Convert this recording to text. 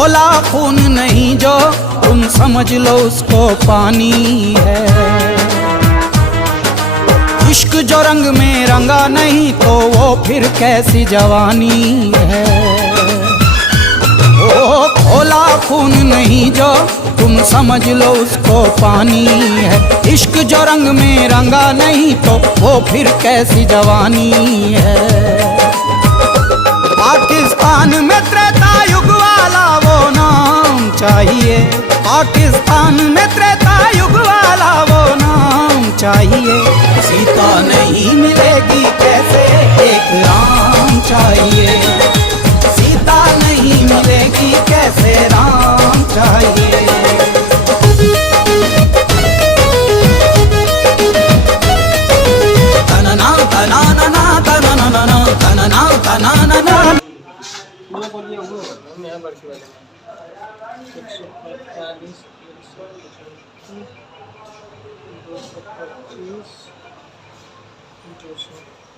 खोला खून नहीं जो तुम समझ लो उसको पानी है। इश्क जो रंग में रंगा नहीं तो वो फिर कैसी जवानी है। ओ खोला खून नहीं जो तुम समझ लो उसको पानी है। इश्क जो रंग में रंगा नहीं तो वो फिर कैसी जवानी है। पाकिस्तान में त्रेता युग वाला वो नाम चाहिए। पाकिस्तान में त्रेता युग वाला वो नाम चाहिए। सीता नहीं मिलेगी कैसे एक राम चाहिए। सीता नहीं मिलेगी कैसे राम चाहिए। तनना तनाना तनना तनना तनाना। $145, $225, $225